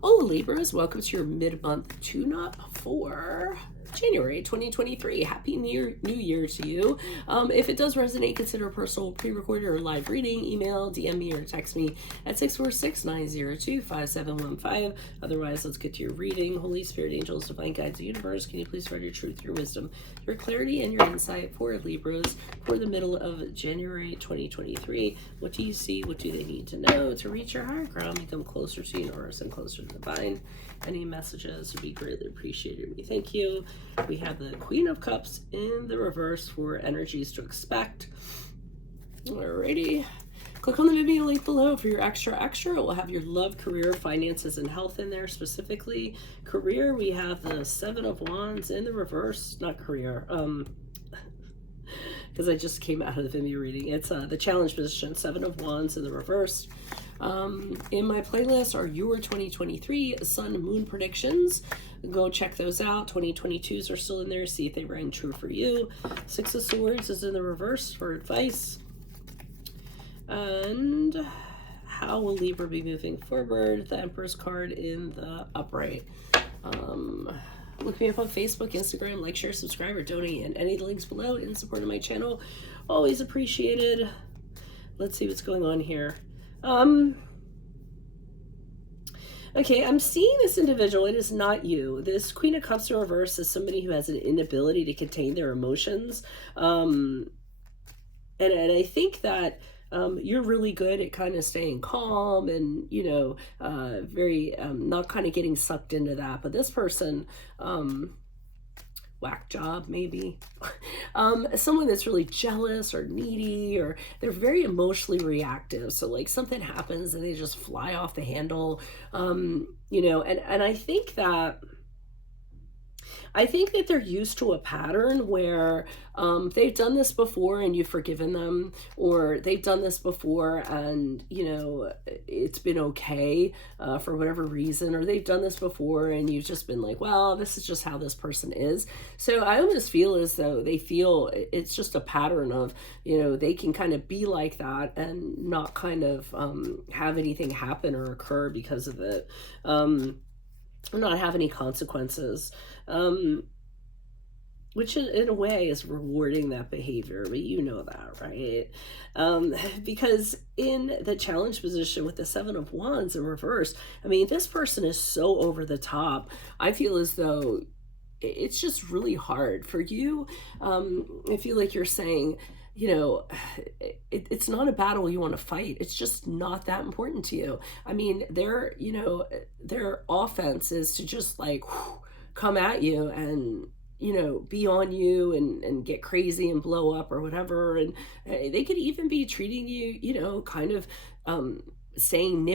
Oh, Libras, welcome to your mid-month tune-up for January 2023. Happy New Year to you. If it does resonate, consider a personal pre-recorded or live reading. Email, DM me, or text me at 646-902-5715. Otherwise, let's get to your reading. Holy Spirit, angels, divine guides, the universe, can you please spread your truth, your wisdom, your clarity, and your insight for Libras for the middle of January 2023? What do you see? What do they need to know to reach your higher ground, become closer to the universe and closer to the divine? Any messages would be greatly appreciated. We thank you. We have the Queen of Cups in the reverse for energies to expect. Alrighty. Click on the video link below for your extra. It will have your love, career, finances, and health in there. Specifically, career, we have the Seven of Wands in the reverse. Not career. Because I just came out of the Venmo reading. It's the challenge position, Seven of Wands in the reverse. In my playlist are your 2023 Sun Moon predictions. Go check those out. 2022s are still in there. See if they rang true for you. Six of Swords is in the reverse for advice. And how will Libra be moving forward? The Empress card in the upright. Look me up on Facebook, Instagram, like, share, subscribe, or donate, and any of the links below in support of my channel. Always appreciated. Let's see what's going on here. Okay, I'm seeing this individual. It is not you. This Queen of Cups in reverse is somebody who has an inability to contain their emotions. And I think that you're really good at kind of staying calm and, you know, very not kind of getting sucked into that. But this person, whack job maybe, someone that's really jealous or needy, or they're very emotionally reactive. So like something happens and they just fly off the handle, you know, and I think that they're used to a pattern where they've done this before and you've forgiven them, or they've done this before and, you know, it's been okay for whatever reason, or they've done this before and you've just been like, well, this is just how this person is. So I almost feel as though they feel it's just a pattern of, you know, they can kind of be like that and not kind of have anything happen or occur because of it. Not have any consequences, which in a way is rewarding that behavior, but you know that, right? Because in the challenge position with the Seven of Wands in reverse, I mean, this person is so over the top. I feel as though it's just really hard for you. I feel like you're saying, you know, it's not a battle you want to fight. It's just not that important to you. I mean, their offense is to just like come at you and, you know, be on you and get crazy and blow up or whatever. And they could even be treating you, you know, kind of saying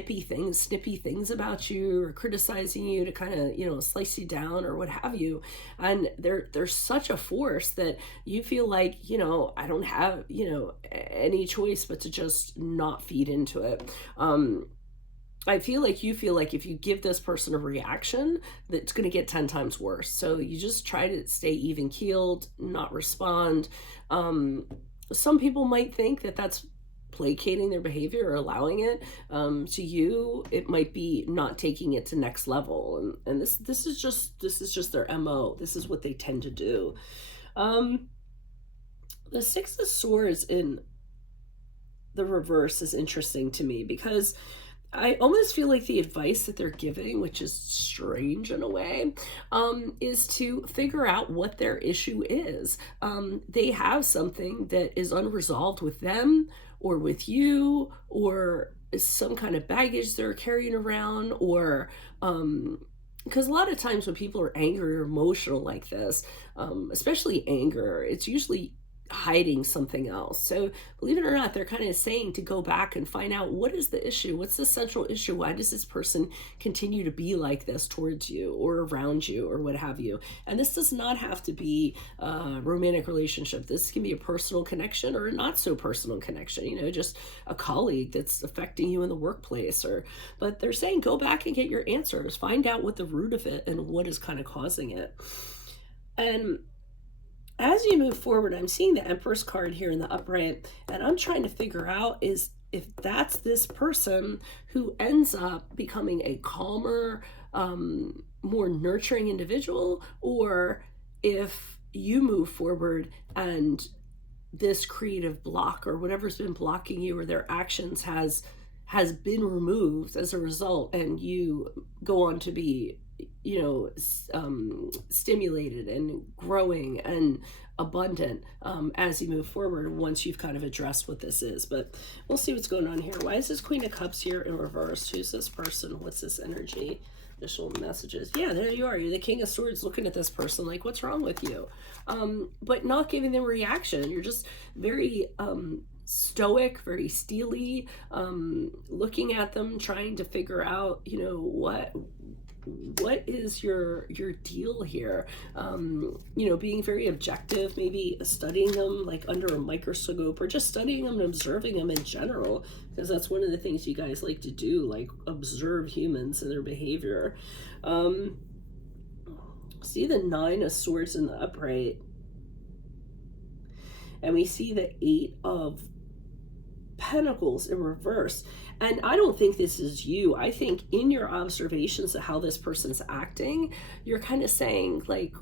snippy things about you, or criticizing you to kind of, you know, slice you down or what have you. And they're such a force that you feel like, you know, I don't have, you know, any choice but to just not feed into it. I feel like you feel like if you give this person a reaction, that's going to get 10 times worse. So you just try to stay even keeled, not respond. Some people might think that that's placating their behavior or allowing it. To you, it might be not taking it to next level. And this is just their MO. This is what they tend to do. The Six of Swords in the reverse is interesting to me because I almost feel like the advice that they're giving, which is strange in a way, is to figure out what their issue is. They have something that is unresolved with them or with you, or some kind of baggage they're carrying around, or because a lot of times when people are angry or emotional like this, especially anger, it's usually hiding something else. So believe it or not, they're kind of saying to go back and find out, what is the issue? What's the central issue? Why does this person continue to be like this towards you or around you or what have you? And this does not have to be a romantic relationship. This can be a personal connection or a not so personal connection, you know, just a colleague that's affecting you in the workplace. But they're saying go back and get your answers, find out what the root of it and what is kind of causing it. And as you move forward, I'm seeing the Empress card here in the upright, and I'm trying to figure out, is if that's this person who ends up becoming a calmer, more nurturing individual, or if you move forward and this creative block or whatever's been blocking you or their actions has been removed as a result, and you go on to be, stimulated and growing and abundant as you move forward once you've kind of addressed what this is. But we'll see what's going on here. Why is this Queen of Cups here in reverse? Who's this person? What's this energy? Additional messages. Yeah, there you are. You're the King of Swords looking at this person like, what's wrong with you? But not giving them a reaction. You're just very stoic, very steely, looking at them, trying to figure out, what is your deal here? Being very objective, maybe studying them like under a microscope, or just studying them and observing them in general, because that's one of the things you guys like to do, like observe humans and their behavior. See the Nine of Swords in the upright, and we see the Eight of Pentacles in reverse. And I don't think this is you. I think in your observations of how this person's acting, you're kind of saying, like,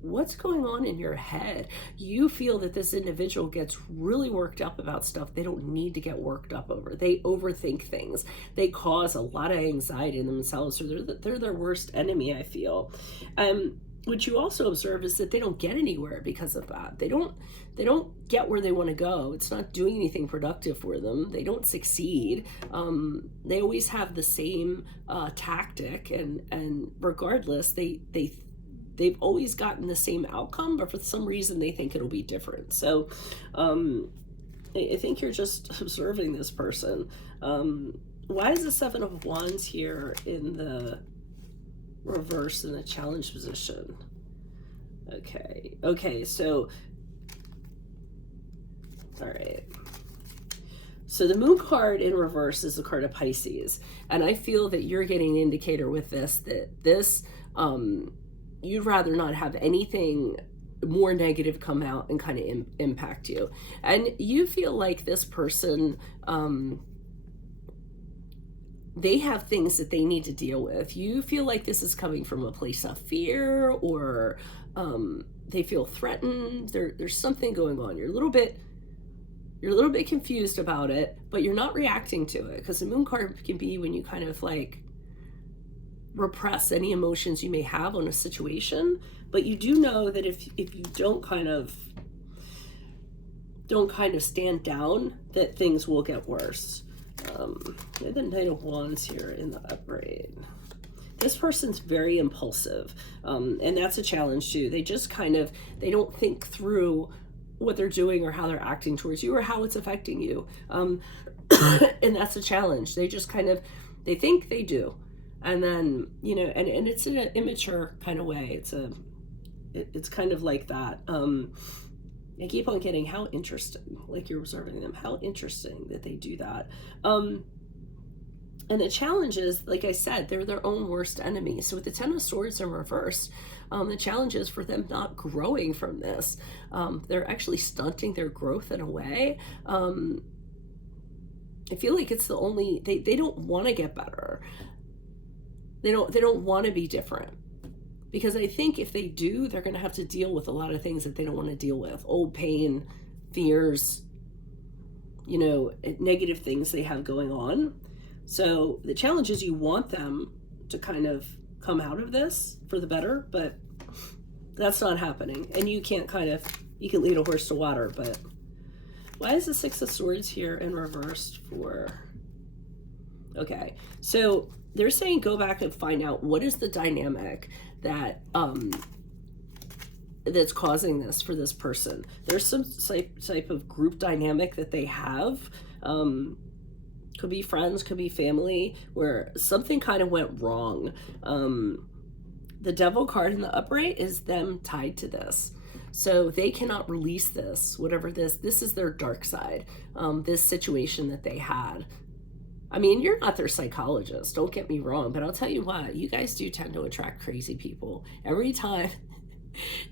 what's going on in your head? You feel that this individual gets really worked up about stuff they don't need to get worked up over. They overthink things. They cause a lot of anxiety in themselves, or they're their worst enemy, I feel. What you also observe is that they don't get anywhere because of that. They don't get where they want to go. It's not doing anything productive for them. They don't succeed. They always have the same tactic, and regardless, they've always gotten the same outcome, but for some reason they think it'll be different. So I think you're just observing this person. Why is the Seven of Wands here in the reverse in the challenge position? Okay, so all right, so the Moon card in reverse is the card of Pisces, and I feel that you're getting an indicator with this that this you'd rather not have anything more negative come out and kind of impact you, and you feel like this person they have things that they need to deal with. You feel like this is coming from a place of fear, or they feel threatened. There's something going on. You're a little bit confused about it, but you're not reacting to it, because the Moon card can be when you kind of like repress any emotions you may have on a situation. But you do know that if you don't kind of stand down, that things will get worse. The Knight of Wands here in the upright. This person's very impulsive, and that's a challenge too. They just they don't think through what they're doing or how they're acting towards you or how it's affecting you, and that's a challenge. They just they think they do, and then and it's in an immature kind of way. It's kind of like that. I keep on getting how interesting, like you're observing them, how interesting that they do that. And the challenge is, like I said, they're their own worst enemy. So with the Ten of Swords in reverse, the challenge is for them not growing from this. They're actually stunting their growth in a way. I feel like it's the only, they don't want to get better. They don't want to be different. Because I think if they do, they're going to have to deal with a lot of things that they don't want to deal with. Old pain, fears, negative things they have going on. So the challenge is you want them to kind of come out of this for the better, but that's not happening. And you can't you can lead a horse to water, but why is the Six of Swords here in reversed for? Okay, so they're saying go back and find out what is the dynamic that that's causing this for this person. There's some type of group dynamic that they have. Could be friends, could be family, where something kind of went wrong. The Devil card in the upright is them tied to this. So they cannot release this, whatever this is their dark side, this situation that they had. I mean, you're not their psychologist, don't get me wrong, but I'll tell you what, you guys do tend to attract crazy people. Every time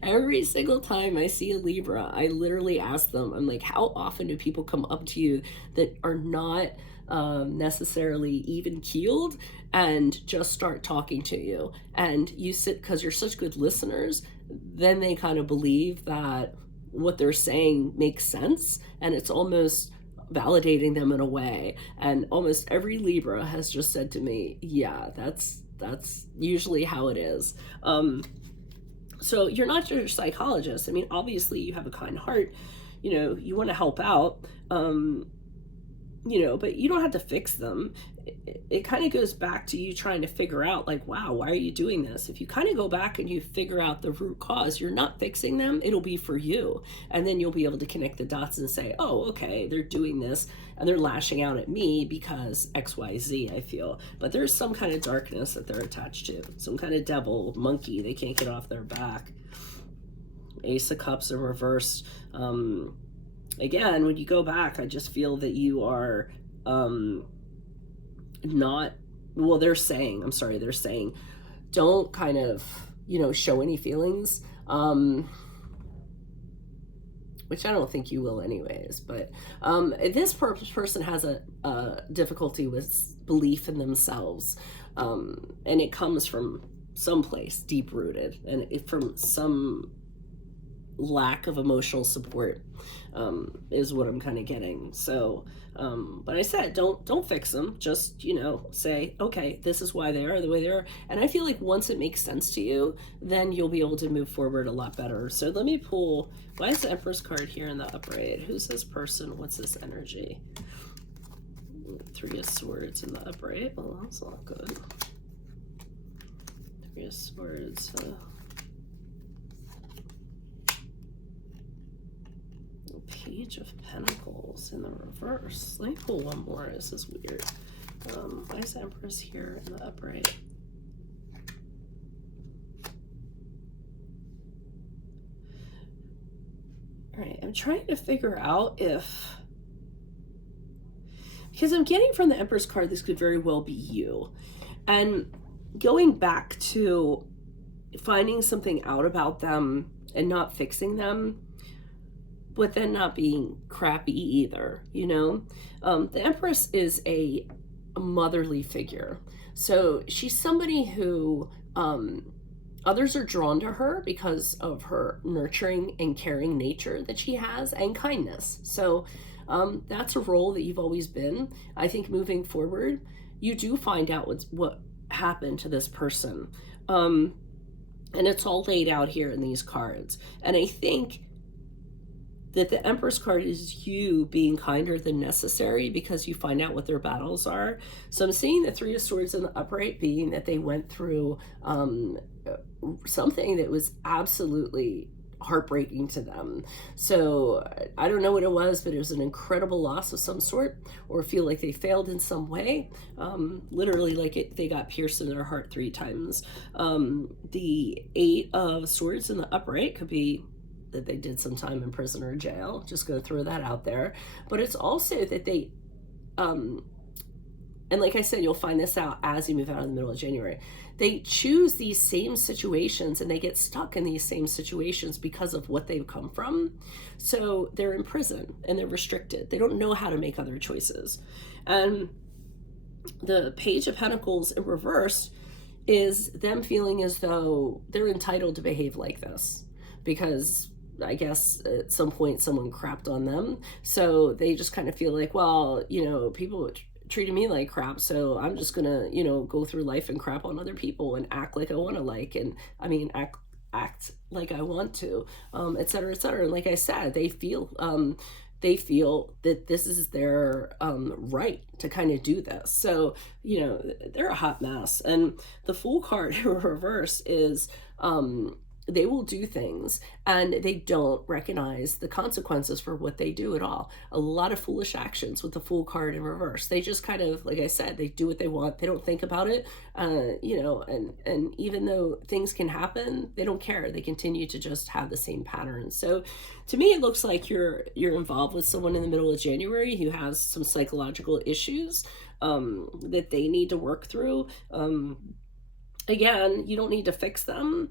Every single time I see a Libra, I literally ask them, I'm like, how often do people come up to you that are not necessarily even keeled and just start talking to you? And you sit, because you're such good listeners, then they kind of believe that what they're saying makes sense. And it's almost validating them in a way. And almost every Libra has just said to me, yeah, that's usually how it is. So you're not just a psychologist. I mean, obviously you have a kind heart, you want to help out, but you don't have to fix them. It kind of goes back to you trying to figure out, like, wow, why are you doing this? If you kind of go back and you figure out the root cause, you're not fixing them, it'll be for you. And then you'll be able to connect the dots and say, oh, okay, they're doing this and they're lashing out at me because XYZ, I feel. But there's some kind of darkness that they're attached to, some kind of devil, monkey, they can't get off their back. Ace of Cups in reverse. Again, when you go back, I just feel that you are not, well, they're saying, don't kind of, show any feelings, which I don't think you will anyways, but this person has a difficulty with belief in themselves, and it comes from someplace deep rooted, and from some lack of emotional support, is what I'm kind of getting. So but I said, don't fix them, just say, okay, this is why they are the way they are. And I feel like once it makes sense to you, then you'll be able to move forward a lot better. So let me pull, why is the Empress card here in the upright? Who's this person? What's this energy? Three of Swords in the upright. Well, that's not good. Three of Swords. Page of Pentacles in the reverse. Let me pull one more. This is weird. Why is Empress here in the upright? All right, I'm trying to figure out if, because I'm getting from the Empress card, this could very well be you. And going back to finding something out about them and not fixing them, but then not being crappy either, The Empress is a motherly figure. So she's somebody who others are drawn to her because of her nurturing and caring nature that she has, and kindness. So that's a role that you've always been. I think moving forward, you do find out what happened to this person. And it's all laid out here in these cards. And I think that the Empress card is you being kinder than necessary because you find out what their battles are. So I'm seeing the Three of Swords in the upright being that they went through something that was absolutely heartbreaking to them. So I don't know what it was, but it was an incredible loss of some sort, or feel like they failed in some way. Literally, like they got pierced in their heart 3 times. The Eight of Swords in the upright could be that they did some time in prison or jail. Just gonna throw that out there. But it's also that they, and like I said, you'll find this out as you move out in the middle of January. They choose these same situations and they get stuck in these same situations because of what they've come from. So they're in prison and they're restricted. They don't know how to make other choices. And the Page of Pentacles in reverse is them feeling as though they're entitled to behave like this because I guess at some point someone crapped on them. So they just kind of feel like, well, people treated me like crap, so I'm just gonna, go through life and crap on other people and act like I want to act like I want to, et cetera, et cetera. And like I said, they feel that this is their right to kind of do this. So, they're a hot mess. And the Fool card in reverse is they will do things and they don't recognize the consequences for what they do at all. A lot of foolish actions with the Fool card in reverse. They just kind of, like I said, they do what they want. They don't think about it, and even though things can happen, they don't care. They continue to just have the same pattern. So to me, it looks like you're involved with someone in the middle of January who has some psychological issues that they need to work through. Again, you don't need to fix them.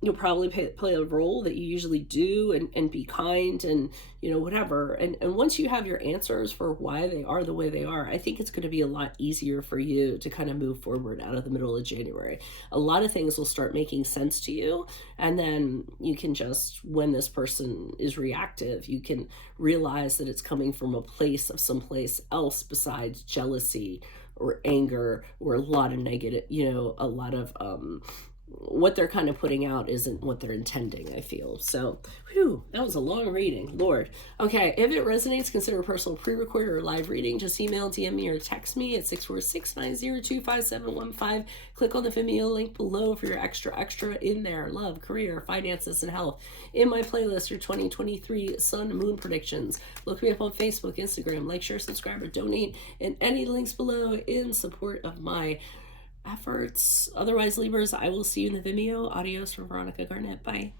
you'll probably play a role that you usually do, and be kind, and whatever, and once you have your answers for why they are the way they are, I think it's going to be a lot easier for you to kind of move forward out of the middle of January. A lot of things will start making sense to you, and then you can just, when this person is reactive, you can realize that it's coming from a place of someplace else besides jealousy or anger or a lot of negative, a lot of what they're kind of putting out isn't what they're intending, I feel. So, whew, that was a long reading, Lord. Okay, if it resonates, consider a personal pre-recorded or live reading. Just email, DM me, or text me at 646-902-5715. Click on the Vimeo link below for your extra in there. Love, career, finances, and health. In my playlist, your 2023 Sun Moon predictions. Look me up on Facebook, Instagram. Like, share, subscribe, or donate. And any links below in support of my efforts. Otherwise, Libras, I will see you in the Vimeo. Adios from Veronica Garnet. Bye.